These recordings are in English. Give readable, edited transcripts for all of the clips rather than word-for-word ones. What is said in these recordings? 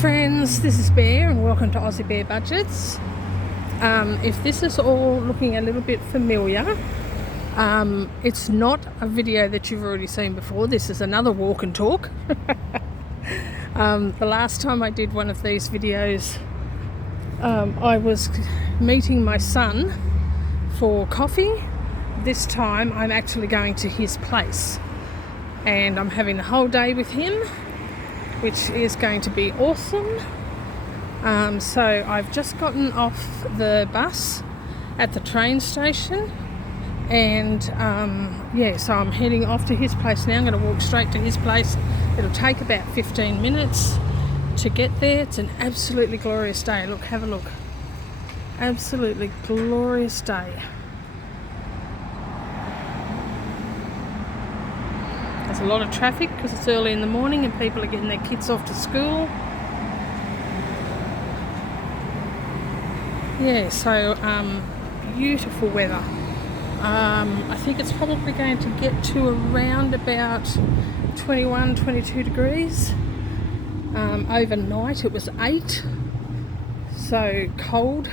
Friends, this is Bear and welcome to Aussie Bear Budgets. If this is all looking a little bit familiar, it's not a video that you've already seen before. This is another walk and talk. The last time I did one of these videos, I was meeting my son for coffee. This time I'm actually going to his place and I'm having the whole day with him, which is going to be awesome. So I've just gotten off the bus at the train station and so I'm heading off to his place now. I'm going to walk straight to his place. It'll take about 15 minutes to get there. It's an absolutely glorious day. Look, have a look. Absolutely glorious day. There's a lot of traffic because it's early in the morning and people are getting their kids off to school. Yeah, so beautiful weather. I think it's probably going to get to around about 21, 22 degrees. Overnight it was 8, so cold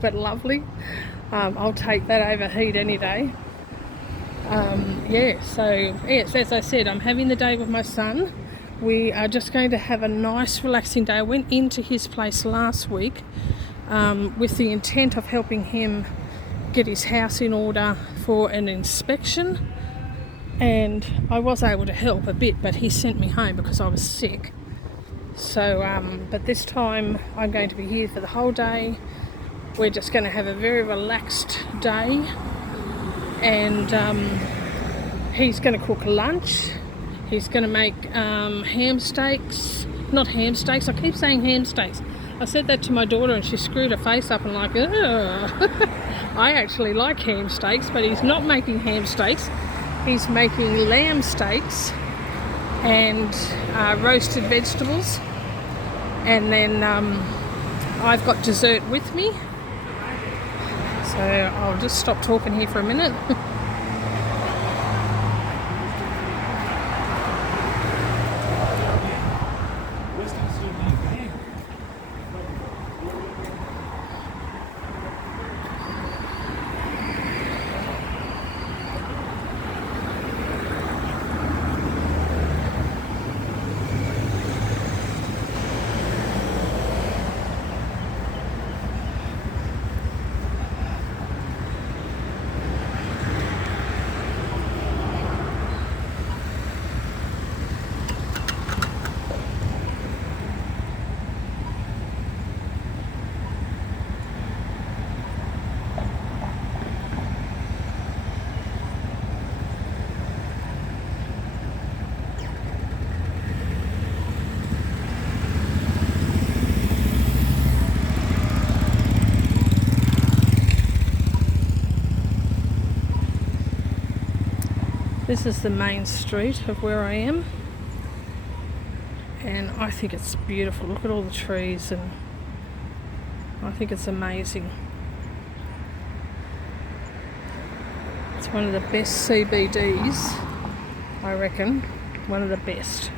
but lovely. I'll take that over heat any day. Yes, as I said, I'm having the day with my son. We are just going to have a nice relaxing day. I went into his place last week with the intent of helping him get his house in order for an inspection, and I was able to help a bit, but he sent me home because I was sick. So but this time I'm going to be here for the whole day. We're just going to have a very relaxed day, and he's going to cook lunch. He's going to make ham steaks. Not ham steaks, I keep saying ham steaks. I said that to my daughter and she screwed her face up and like, ugh. I actually like ham steaks, but he's not making ham steaks. He's making lamb steaks and roasted vegetables. And then I've got dessert with me. So I'll just stop talking here for a minute. This is the main street of where I am, and I think it's beautiful. Look at all the trees, and I think it's amazing. It's one of the best CBDs, I reckon, one of the best.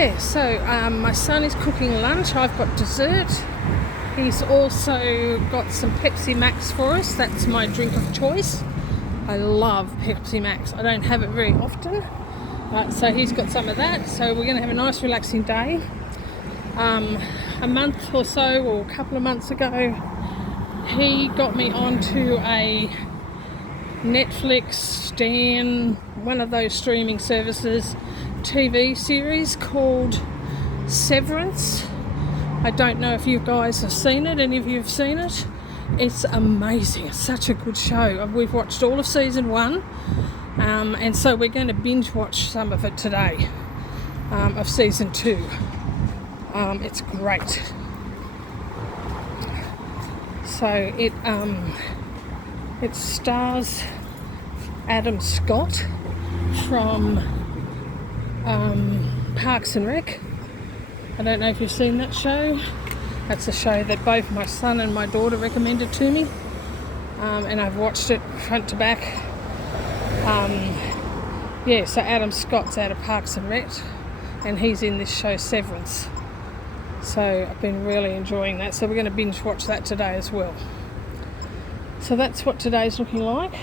Yeah, so my son is cooking lunch. I've got dessert. He's also got some Pepsi Max for us. That's my drink of choice. I love Pepsi Max. I don't have it very often. So he's got some of that. So we're going to have a nice relaxing day. A month or so, or a couple of months ago, he got me onto a Netflix, Stan, one of those streaming services, TV series called Severance. I don't know if you guys have seen it, any of you have seen it. It's amazing. It's such a good show. We've watched all of season 1, and so we're going to binge watch some of it today, of season 2. It's great. So it stars Adam Scott from Parks and Rec. I don't know if you've seen that show. That's a show that both my son and my daughter recommended to me, and I've watched it front to back. Yeah, so Adam Scott's out of Parks and Rec, and he's in this show Severance. So I've been really enjoying that. So we're going to binge watch that today as well. So that's what today's looking like.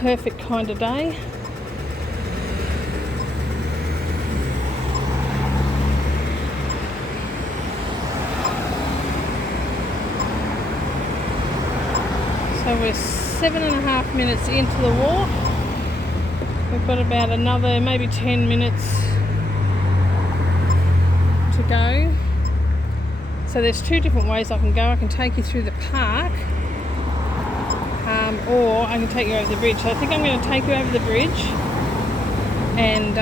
Perfect kind of day. So we're 7.5 minutes into the walk. We've got about another maybe 10 minutes to go. So there's 2 different ways I can go. I can take you through the park, or I can take you over the bridge. So I think I'm going to take you over the bridge, and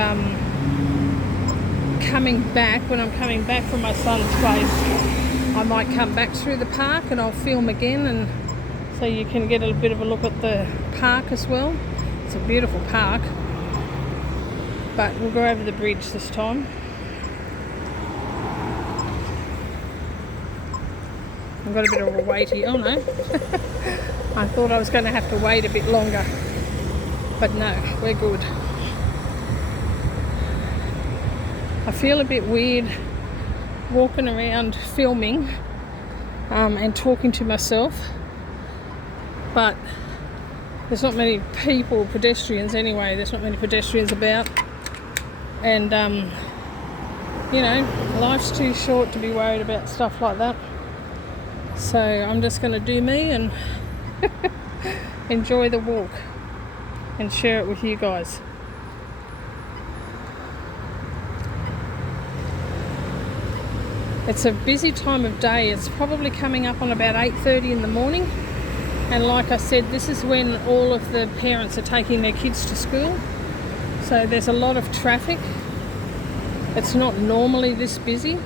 when I'm coming back from my son's place, I might come back through the park and I'll film again, and so you can get a bit of a look at the park as well. It's a beautiful park, but we'll go over the bridge this time. I've got a bit of a wait here. Oh no. I thought I was going to have to wait a bit longer, but no, we're good. I feel a bit weird walking around filming and talking to myself, but there's not many pedestrians anyway. There's not many pedestrians about, and you know, life's too short to be worried about stuff like that. So I'm just going to do me and enjoy the walk and share it with you guys. It's a busy time of day. It's probably coming up on about 8:30 in the morning, and like I said, this is when all of the parents are taking their kids to school, so there's a lot of traffic. It's not normally this busy.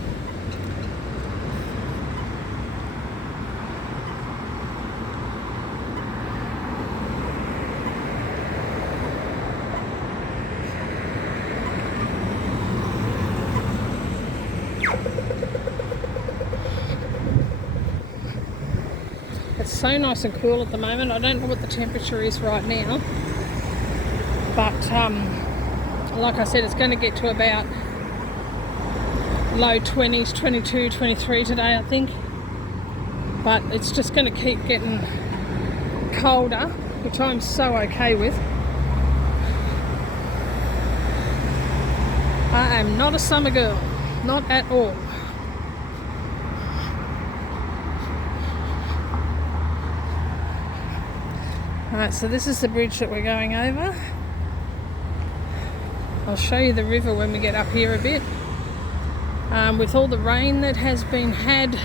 It's so nice and cool at the moment. I don't know what the temperature is right now, but like I said, it's going to get to about low 20s, 22, 23 today, I think. But it's just going to keep getting colder, which I'm so okay with. I am not a summer girl, not at all. Alright, so this is the bridge that we're going over. I'll show you the river when we get up here a bit. With all the rain that has been had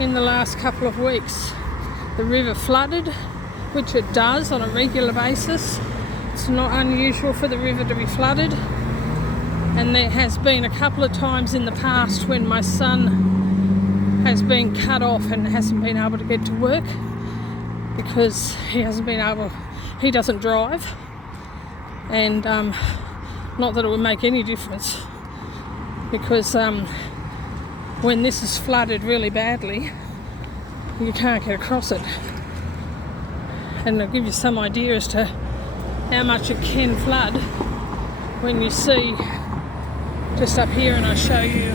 in the last couple of weeks, the river flooded, which it does on a regular basis. It's not unusual for the river to be flooded, and there has been a couple of times in the past when my son has been cut off and hasn't been able to get to work because he doesn't drive, and not that it would make any difference, because when this is flooded really badly, you can't get across it. And I'll give you some idea as to how much it can flood when you see just up here and I'll show you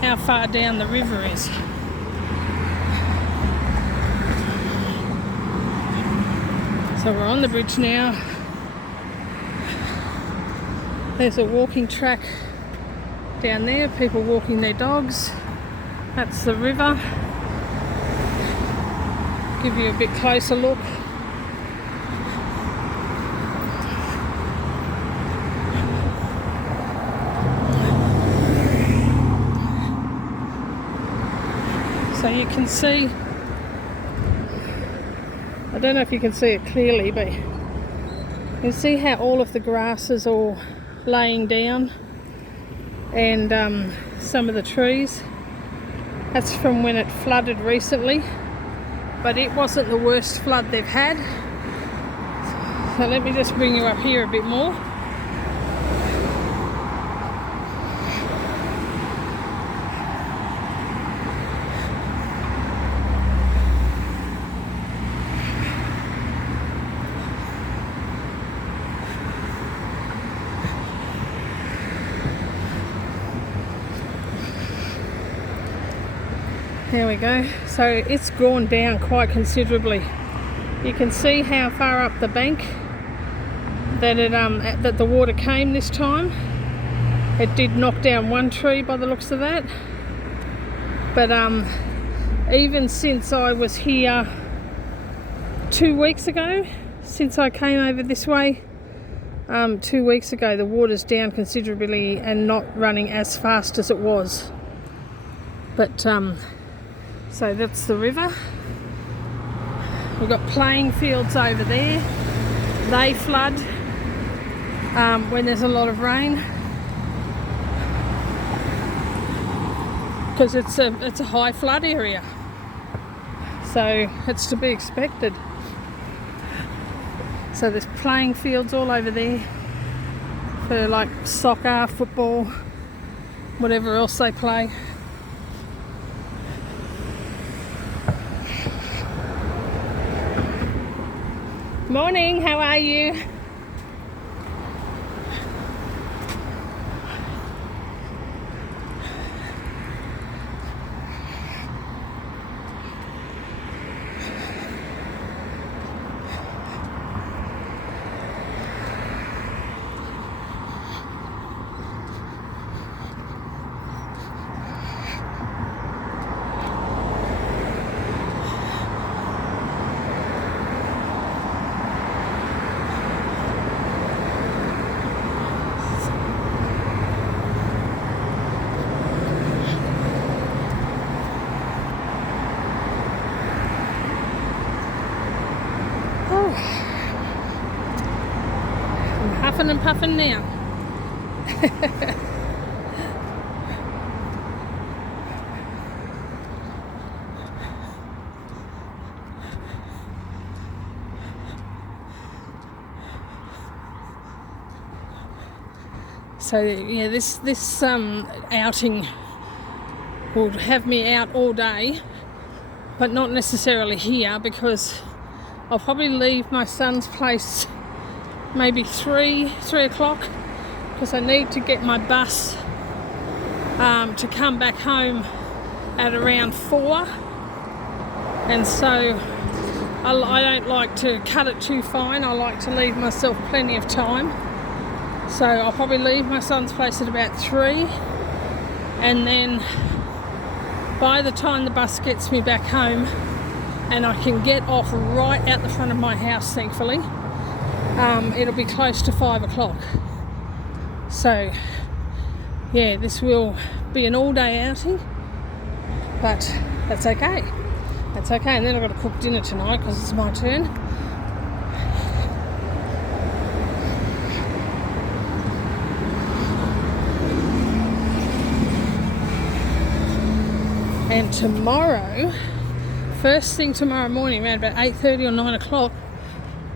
how far down the river is. So we're on the bridge now. There's a walking track down there, people walking their dogs. That's the river. Give you a bit closer look. So you can see, I don't know if you can see it clearly, but you can see how all of the grass is all laying down, and some of the trees. That's from when it flooded recently, but it wasn't the worst flood they've had. So let me just bring you up here a bit more. There we go. So it's gone down quite considerably. You can see how far up the bank that that the water came this time. It did knock down one tree by the looks of that. But even since I was here 2 weeks ago, since I came over this way, 2 weeks ago, the water's down considerably and not running as fast as it was. But so that's the river. We've got playing fields over there. They flood when there's a lot of rain, because it's a high flood area. So it's to be expected. So there's playing fields all over there for like soccer, football, whatever else they play. Morning, how are you? And puffing now. So yeah, this outing will have me out all day, but not necessarily here, because I'll probably leave my son's place maybe 3 o'clock, because I need to get my bus to come back home at around 4, and so I don't like to cut it too fine. I like to leave myself plenty of time. So I'll probably leave my son's place at about 3, and then by the time the bus gets me back home, and I can get off right out the front of my house, thankfully, it'll be close to 5 o'clock. So yeah, this will be an all-day outing, but that's okay. That's okay. And then I've got to cook dinner tonight because it's my turn. And tomorrow, first thing tomorrow morning, around about 8:30 or 9 o'clock,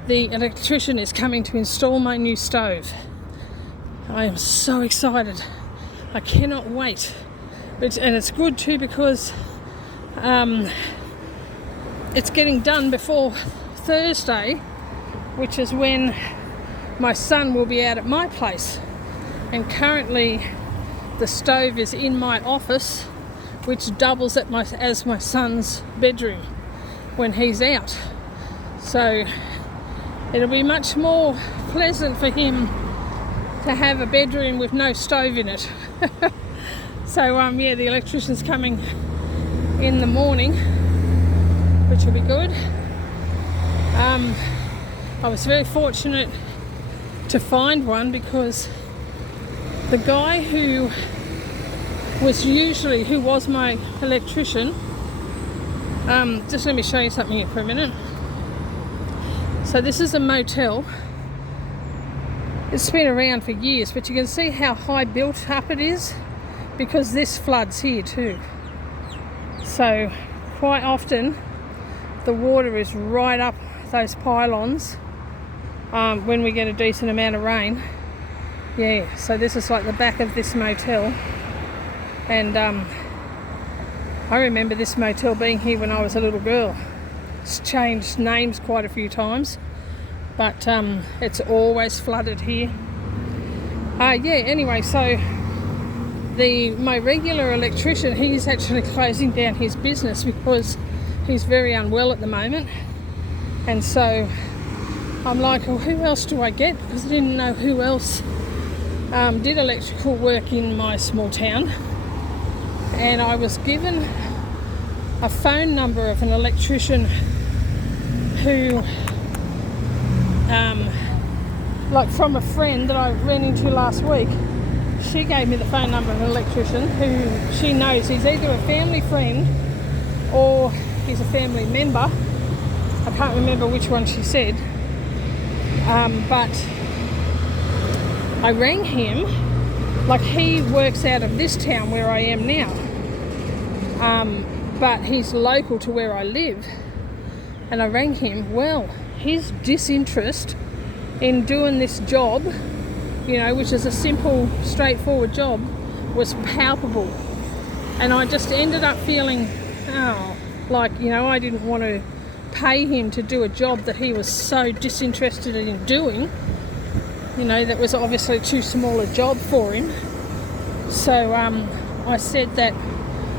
the electrician is coming to install my new stove. I am so excited. I cannot wait. And it's good too, because it's getting done before Thursday, which is when my son will be out at my place. And currently the stove is in my office, which doubles as my son's bedroom when he's out. So it'll be much more pleasant for him to have a bedroom with no stove in it. So yeah, the electrician's coming in the morning, which will be good. I was very fortunate to find one because the guy who was my electrician, just let me show you something here for a minute. So this is a motel. It's been around for years, but you can see how high built up it is because this floods here too. So quite often the water is right up those pylons when we get a decent amount of rain. Yeah, so this is like the back of this motel, and I remember this motel being here when I was a little girl. It's changed names quite a few times, but it's always flooded here. Yeah, anyway, so my regular electrician, he's actually closing down his business because he's very unwell at the moment. And so I'm like, well, who else do I get? Because I didn't know who else did electrical work in my small town. And I was given a phone number of an electrician who, like from a friend that I ran into last week. She gave me the phone number of an electrician who she knows he's either a family friend or he's a family member. I can't remember which one she said, but I rang him. Like, he works out of this town where I am now, but he's local to where I live, and I rang him. Well, his disinterest in doing this job, you know, which is a simple, straightforward job, was palpable. And I just ended up feeling, like, you know, I didn't want to pay him to do a job that he was so disinterested in doing. You know, that was obviously too small a job for him. So I said that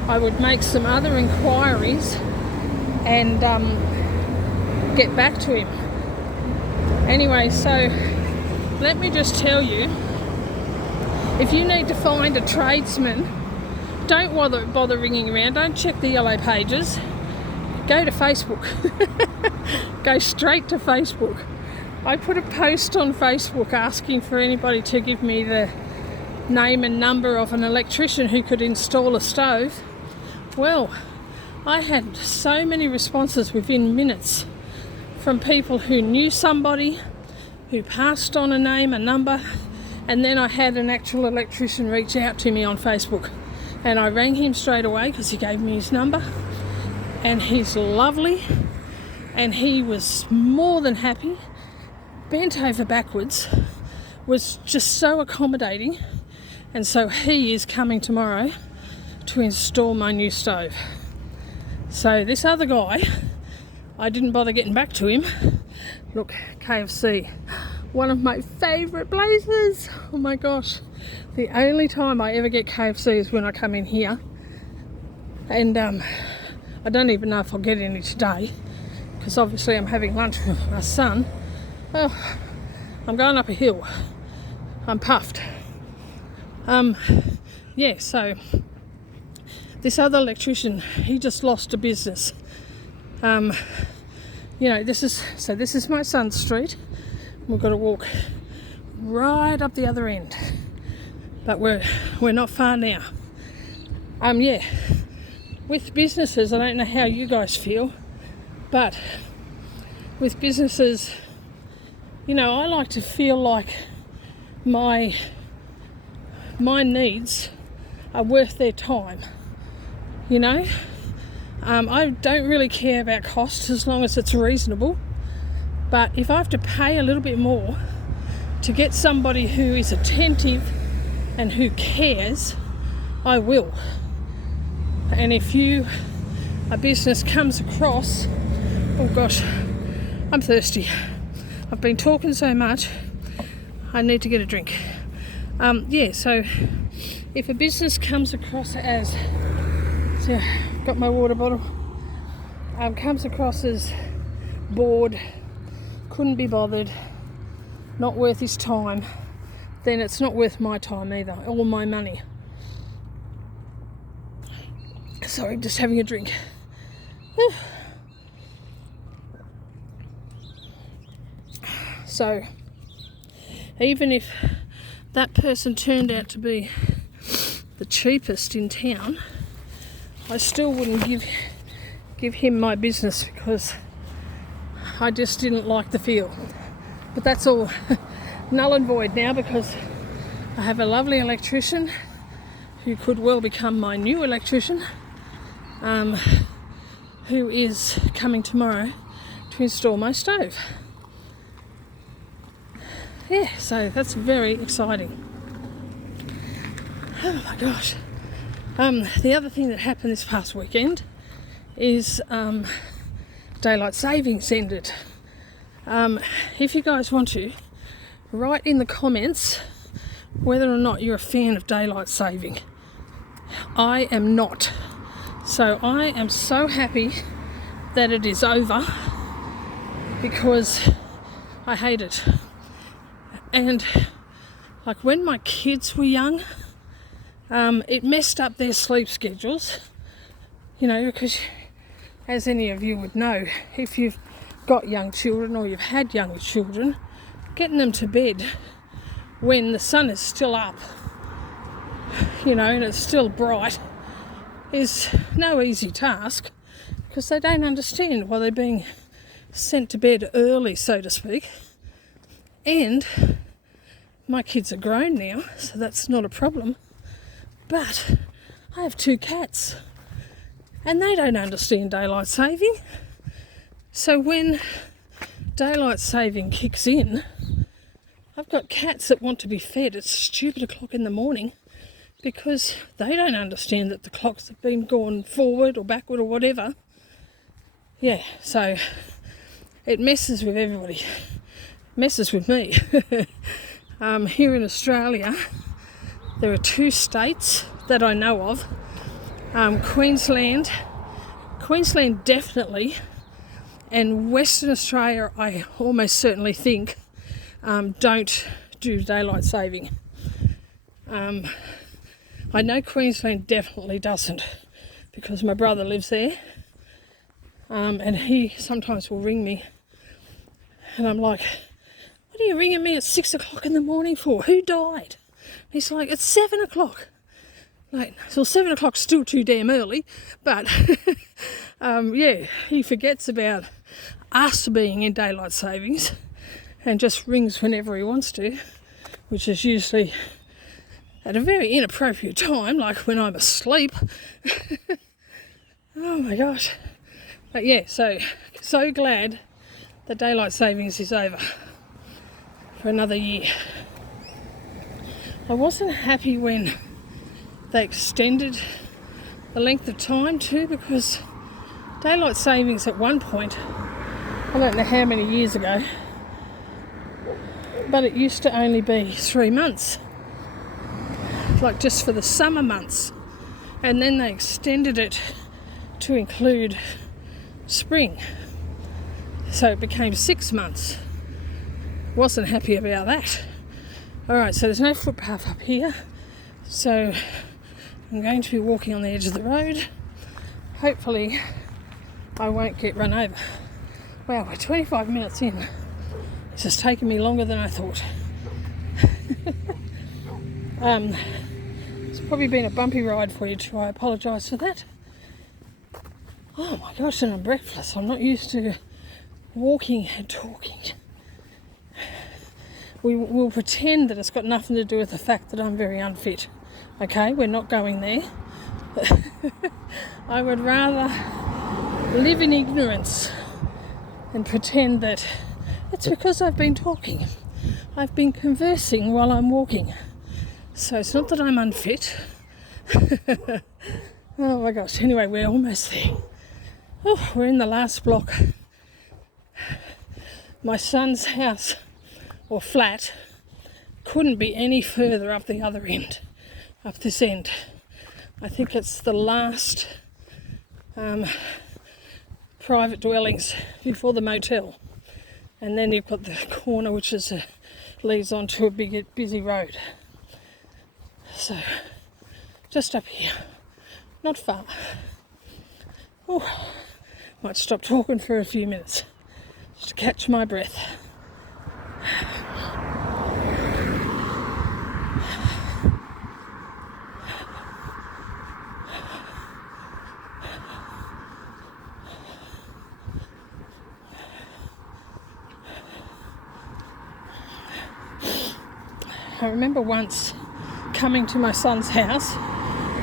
I would make some other inquiries and get back to him. Anyway, so let me just tell you, if you need to find a tradesman, don't bother ringing around. Don't check the yellow pages. Go to Facebook. Go straight to Facebook. I put a post on Facebook asking for anybody to give me the name and number of an electrician who could install a stove. Well, I had so many responses within minutes from people who knew somebody, who passed on a name, a number, and then I had an actual electrician reach out to me on Facebook, and I rang him straight away because he gave me his number, and he's lovely, and he was more than happy, bent over backwards, was just so accommodating. And so he is coming tomorrow to install my new stove. So this other guy, I didn't bother getting back to him. Look, KFC, one of my favourite places. Oh my gosh, the only time I ever get KFC is when I come in here, and I don't even know if I'll get any today because obviously I'm having lunch with my son. Oh, I'm going up a hill. I'm puffed. Yeah, so this other electrician, he just lost a business. You know, this is my son's street. We've got to walk right up the other end, but we're not far now. Yeah, with businesses, I don't know how you guys feel, but with businesses, you know, I like to feel like my needs are worth their time, you know. I don't really care about cost as long as it's reasonable, but if I have to pay a little bit more to get somebody who is attentive and who cares, I will. And if a business comes across, oh gosh, I'm thirsty. I've been talking so much, I need to get a drink. Yeah, so if a business comes across as, so got my water bottle, comes across as bored, couldn't be bothered, not worth his time, then it's not worth my time either, or my money. Sorry, just having a drink. So, even if that person turned out to be the cheapest in town, I still wouldn't give him my business because I just didn't like the feel. But that's all null and void now because I have a lovely electrician who could well become my new electrician, who is coming tomorrow to install my stove. Yeah, so that's very exciting. Oh my gosh. The other thing that happened this past weekend is daylight savings ended. If you guys want to, write in the comments whether or not you're a fan of daylight saving. I am not. So I am so happy that it is over because I hate it. And like when my kids were young, it messed up their sleep schedules, you know, because as any of you would know, if you've got young children or you've had young children, getting them to bed when the sun is still up, you know, and it's still bright is no easy task because they don't understand why they're being sent to bed early, so to speak. And my kids are grown now, so that's not a problem. But I have 2 cats and they don't understand daylight saving. So when daylight saving kicks in, I've got cats that want to be fed at stupid o'clock in the morning because they don't understand that the clocks have been gone forward or backward or whatever. Yeah, so it messes with everybody. Messes with me. Here in Australia, there are 2 states that I know of. Queensland definitely, and Western Australia I almost certainly think don't do daylight saving. I know Queensland definitely doesn't because my brother lives there, and he sometimes will ring me and I'm like, what are you ringing me at 6 o'clock in the morning for? Who died? He's like, it's 7 o'clock. Like, so 7 o'clock's still too damn early, but yeah, he forgets about us being in daylight savings and just rings whenever he wants to, which is usually at a very inappropriate time, like when I'm asleep. Oh my gosh. But yeah, so glad that daylight savings is over for another year. I wasn't happy when they extended the length of time too, because daylight savings at one point, I don't know how many years ago, but it used to only be 3 months, like just for the summer months, and then they extended it to include spring, so it became 6 months. Wasn't happy about that. Alright, so there's no footpath up here, so I'm going to be walking on the edge of the road. Hopefully I won't get run over. Wow, we're 25 minutes in. It's just taken me longer than I thought. It's probably been a bumpy ride for you too. I apologise for that. Oh my gosh, and I'm breathless. I'm not used to walking and talking. We'll pretend that it's got nothing to do with the fact that I'm very unfit. Okay, we're not going there. I would rather live in ignorance and pretend that it's because I've been talking. I've been conversing while I'm walking. So it's not that I'm unfit. Oh my gosh, anyway, we're almost there. Oh, we're in the last block. My son's house, or flat, couldn't be any further up the other end. up this end. I think it's the last private dwellings before the motel, and then you've got the corner which is leads onto a big busy road. So just up here, not far. Oh, might stop talking for a few minutes just to catch my breath. I remember once coming to my son's house,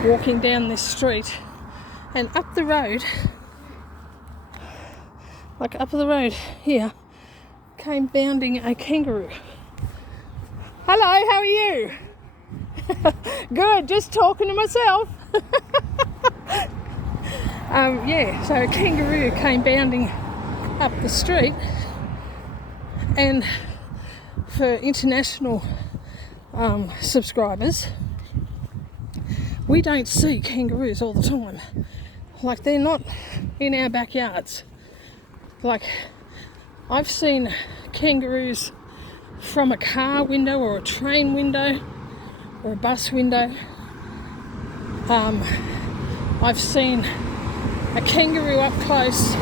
walking down this street, and up the road, like up the road here, came bounding a kangaroo. Hello, how are you? Good, just talking to myself. Yeah, so a kangaroo came bounding up the street, and for international subscribers, we don't see kangaroos all the time. Like, they're not in our backyards. Like, I've seen kangaroos from a car window or a train window or a bus window. I've seen a kangaroo up close.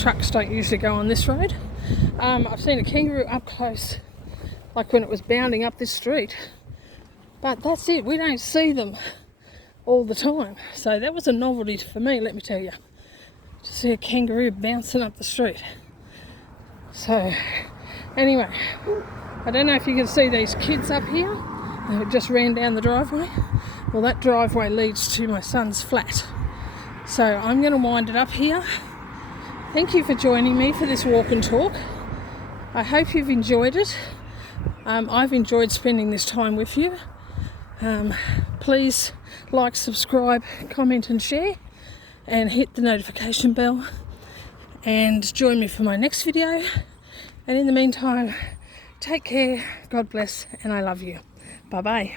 Trucks don't usually go on this road. I've seen a kangaroo up close, like when it was bounding up this street. But that's it, we don't see them all the time. So that was a novelty for me, let me tell you, to see a kangaroo bouncing up the street. So anyway, I don't know if you can see these kids up here who just ran down the driveway. Well, that driveway leads to my son's flat. So I'm going to wind it up here. Thank you for joining me for this walk and talk. I hope you've enjoyed it. I've enjoyed spending this time with you. Please like, subscribe, comment and share, and hit the notification bell, and join me for my next video. And in the meantime, take care, God bless, and I love you. Bye bye.